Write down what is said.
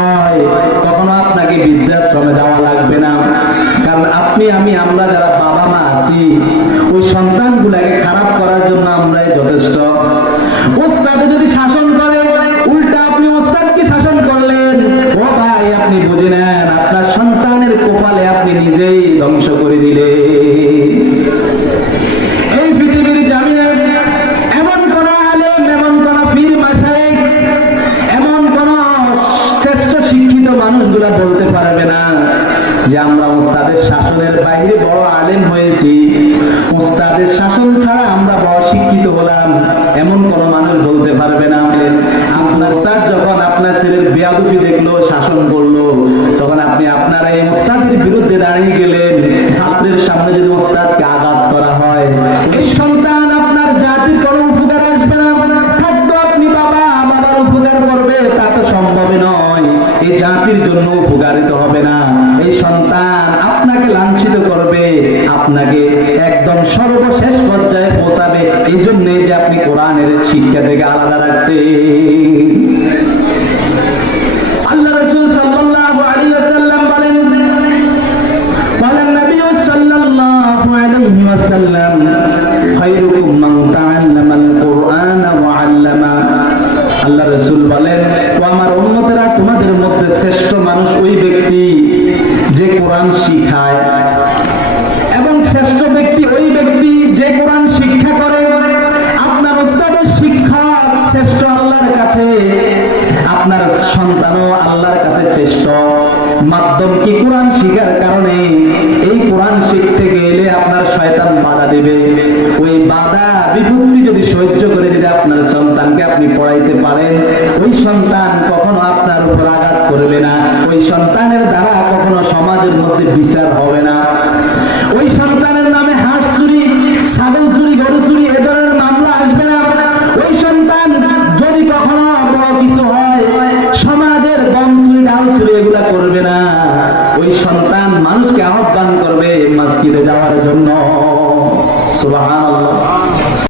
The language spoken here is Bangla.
হয় তখন আপনাকে বৃদ্ধাশ্রমে যাওয়া লাগবে না। কারণ আপনি, আমি, আমরা যারা বাবা মা আছি, ওই সন্তানগুলাকে খারাপ করার জন্য আমরাই যথেষ্ট। যদি শাসন করে, উল্টা আপনি ওস্তাদকে শাসন করলেন? ও ভাই, আপনি বুঝে নেন, আপনার সন্তানের কোপালে আপনি নিজেই ধ্বংস করে দিলেন। মানুষগুলা বলতে পারবে না যে আমরা ওস্তাদের শাসনের বাইরে বড় আলেম হয়েছি। ওস্তাদের শাসন ছাড়া আমরা বড় শিক্ষিত হলাম, এমন কোন মানুষ বলতে পারবে না। আপনার স্যার যখন আপনার ছেলের বিয়াদুফি দেখল, শাসন করল, তখন আপনি আপনার এই ওস্তাদের বিরুদ্ধে দাঁড়িয়ে গেলেন। ছাত্রের সামনে যদি ওস্তাদকে আঘাত করা হয় এই সন্তান আপনার জাতির কোনো উপকার আসবে না থাকতো আপনি বাবা বাবার উপকার করবে তা তো সম্ভব নয় পাপির জন্য উপকারিত হবে না। এই সন্তান আপনাকে লাঞ্ছিত করবে, আপনাকে একদম সর্বশেষ পর্যায়ে পৌঁছাবে। এই জন্যে যে আপনি কোরআনের শিক্ষা থেকে আলাদা রাখছে আল্লাহ রসুল বলেন ও আমার উম্মত মধ্যে শ্রেষ্ঠ মানুষ ওই ব্যক্তি যে কোরআন শিখায়। এবং শ্রেষ্ঠ ব্যক্তি ওই ব্যক্তি যে কোরআন শিক্ষা করে। আপনার উস্তাদের শিক্ষক শ্রেষ্ঠ আল্লাহর কাছে। আপনার সন্তানও আল্লাহর কাছে শ্রেষ্ঠ। মাধ্যম কি কোরআন শিখার কারণে? এই কোরআন শিখতে গেলে আপনার শয়তান বাধা দেবে। ওই বাধা বিপত্তি যদি সহ্য করে যদি আপনার সন্তানকে আপনি পড়াইতে পারেন। ওই সন্তান কখনো আপনার উপর করবে না। ওই সন্তানের দ্বারা কখনো সমাজের মধ্যে বিচার হবে না। ওই সন্তানের নামে হাঁস চুরি, ছাগল চুরি, গরু চুরি, এ ধরনের মামলা আসবে না। ওই সন্তান যদি কখনো বড় কিছু হয়, সমাজের গম চুরি, ডাল চুরি এগুলা করবে না। ওই সন্তান মানুষকে আহ্বান করবে মসজিদে যাওয়ার জন্য। সুবহানাল্লাহ।